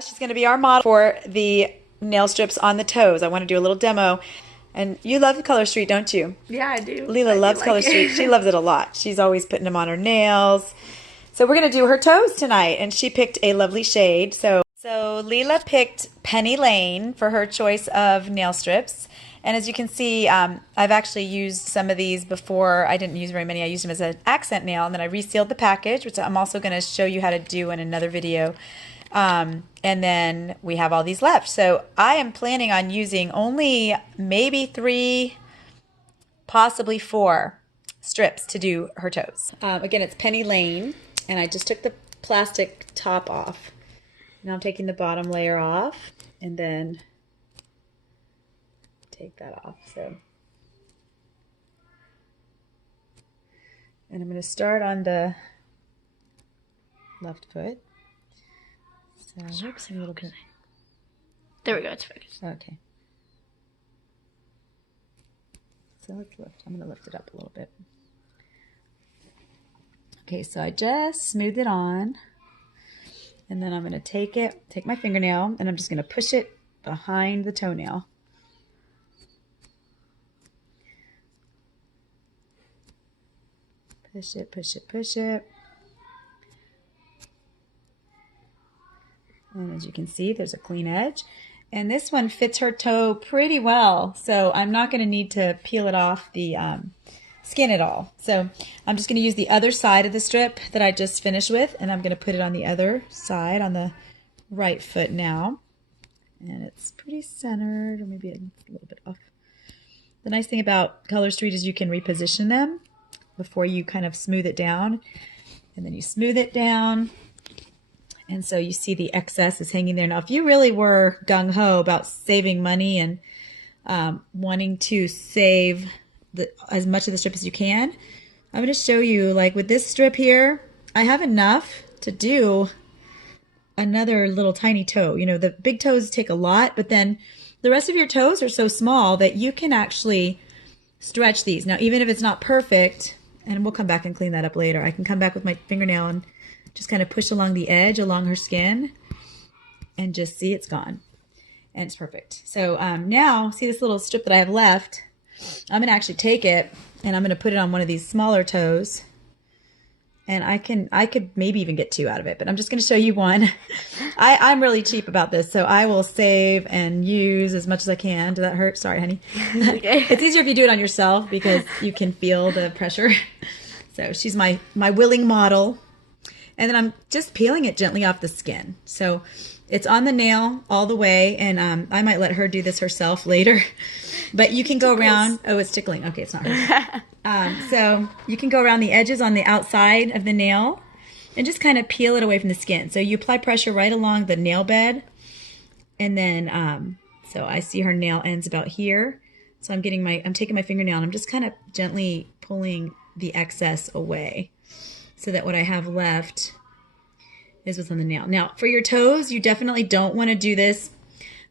She's going to be our model for the nail strips on the toes. I want to do a little demo. And you love Color Street, don't you? Yeah, I do. Leela loves Color Street. She loves it a lot. She's always putting them on her nails. So we're going to do her toes tonight, and she picked a lovely shade. So Leela picked Penny Lane for her choice of nail strips. And as you can see, I've actually used some of these before. I didn't use very many. I used them as an accent nail, and then I resealed the package, which I'm also going to show you how to do in another video. And then we have all these left. So I am planning on using only maybe 3, possibly 4 strips to do her toes. Again, it's Penny Lane, and I just took the plastic top off. Now I'm taking the bottom layer off, and then take that off. And I'm going to start on the left foot. So, oops, a little bit. There we go. It's focused. Okay. So let's lift. I'm going to lift it up a little bit. Okay, so I just smoothed it on. And then I'm going to take my fingernail, and I'm just going to push it behind the toenail. Push it, push it, push it. And as you can see, there's a clean edge. And this one fits her toe pretty well, so I'm not going to need to peel it off the skin at all. So I'm just going to use the other side of the strip that I just finished with, and I'm going to put it on the other side, on the right foot now. And it's pretty centered, or maybe a little bit off. The nice thing about Color Street is you can reposition them before you kind of smooth it down. And then you smooth it down. And so you see the excess is hanging there. Now, if you really were gung-ho about saving money and wanting to save as much of the strip as you can, I'm going to show you, like with this strip here, I have enough to do another little tiny toe. You know, the big toes take a lot, but then the rest of your toes are so small that you can actually stretch these. Now, even if it's not perfect, and we'll come back and clean that up later, I can come back with my fingernail and just kind of push along the edge, along her skin, and just see it's gone. And it's perfect. So now, see this little strip that I have left? I'm going to actually take it, and I'm going to put it on one of these smaller toes. And I could maybe even get 2 out of it, but I'm just going to show you one. I'm really cheap about this, so I will save and use as much as I can. Did that hurt? Sorry, honey. Okay. It's easier if you do it on yourself because you can feel the pressure. So she's my willing model. And then I'm just peeling it gently off the skin. So it's on the nail all the way, and I might let her do this herself later. But you can go around. Oh, it's tickling. Okay, it's not her. So you can go around the edges on the outside of the nail and just kind of peel it away from the skin. So you apply pressure right along the nail bed. And then, so I see her nail ends about here. So I'm taking my fingernail, and I'm just kind of gently pulling the excess away, so that what I have left is what's on the nail. Now, for your toes, you definitely don't want to do this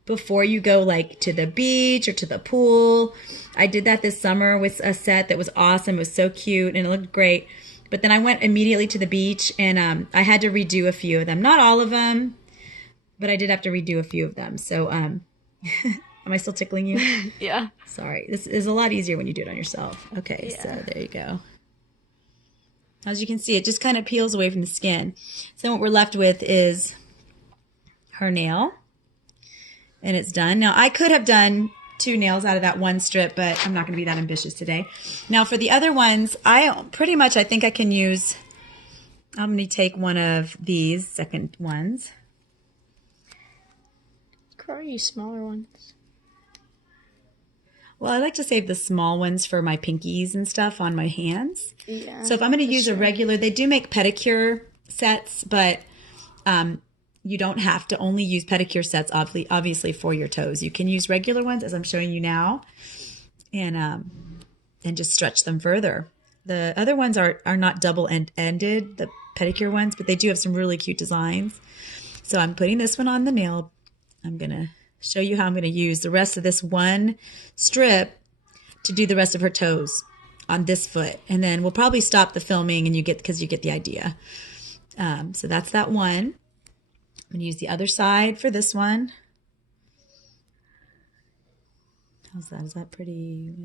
before you go like to the beach or to the pool. I did that this summer with a set that was awesome. It was so cute and it looked great. But then I went immediately to the beach, and I had to redo a few of them. Not all of them, but I did have to redo a few of them. So am I still tickling you? Yeah. Sorry. This is a lot easier when you do it on yourself. Okay, Yeah. So there you go. As you can see, it just kind of peels away from the skin. So what we're left with is her nail, and it's done. Now, I could have done 2 nails out of that one strip, but I'm not going to be that ambitious today. Now, for the other ones, I think I can use, I'm going to take one of these second ones. Probably smaller ones. Well, I like to save the small ones for my pinkies and stuff on my hands. Yeah. So if I'm going to use a regular, they do make pedicure sets, but you don't have to only use pedicure sets, obviously, for your toes. You can use regular ones, as I'm showing you now, and just stretch them further. The other ones are not double-ended, the pedicure ones, but they do have some really cute designs. So I'm putting this one on the nail. I'm going to show you how I'm going to use the rest of this one strip to do the rest of her toes on this foot. And then we'll probably stop the filming and because you get the idea. So that's that one. I'm going to use the other side for this one. How's that? Is that pretty?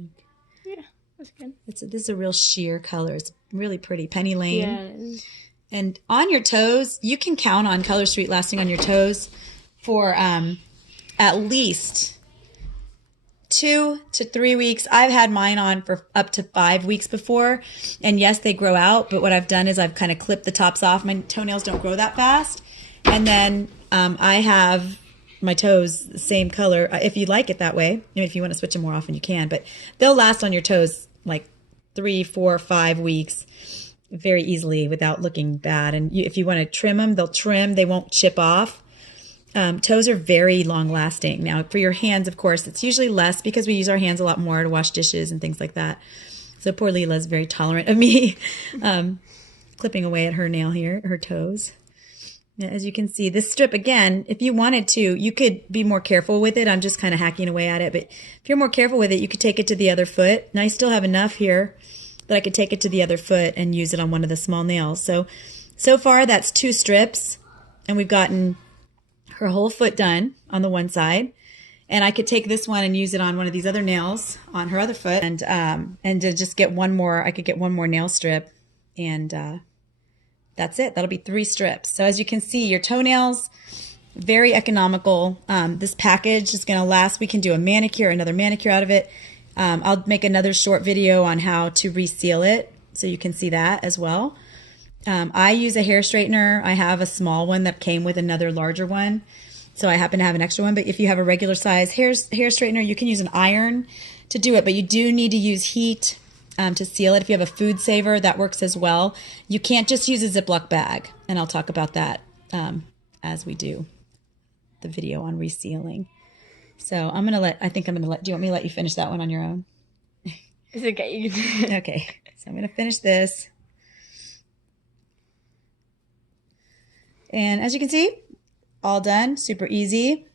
Yeah, that's good. This is a real sheer color. It's really pretty. Penny Lane. Yeah, it is. And on your toes, you can count on Color Street lasting on your toes for at least 2 to 3 weeks. I've had mine on for up to 5 weeks before. And yes, they grow out. But what I've done is I've kind of clipped the tops off. My toenails don't grow that fast. And then I have my toes the same color. If you like it that way, I mean, if you want to switch them more often, you can. But they'll last on your toes like 3, 4, 5 weeks very easily without looking bad. And if you want to trim them, they'll trim. They won't chip off. Toes are very long lasting. Now, for your hands, of course, it's usually less because we use our hands a lot more to wash dishes and things like that. So poor Leela's very tolerant of me clipping away at her nail here, her toes. As you can see, this strip, again, if you wanted to, you could be more careful with it. I'm just kind of hacking away at it. But if you're more careful with it, you could take it to the other foot. And I still have enough here that I could take it to the other foot and use it on one of the small nails. So far, that's 2 strips. And we've gotten her whole foot done on the one side. And I could take this one and use it on one of these other nails on her other foot. And to just get one more, I could get one more nail strip. And that's it. That'll be 3 strips. So as you can see, your toenails, very economical. This package is going to last. We can do a manicure, another manicure out of it. I'll make another short video on how to reseal it so you can see that as well. I use a hair straightener. I have a small one that came with another larger one. So I happen to have an extra one. But if you have a regular size hair straightener, you can use an iron to do it. But you do need to use heat to seal it. If you have a food saver, that works as well. You can't just use a Ziploc bag. And I'll talk about that as we do the video on resealing. So I'm going to do you want me to let you finish that one on your own? It's okay. Okay. So I'm going to finish this. And as you can see, all done, super easy.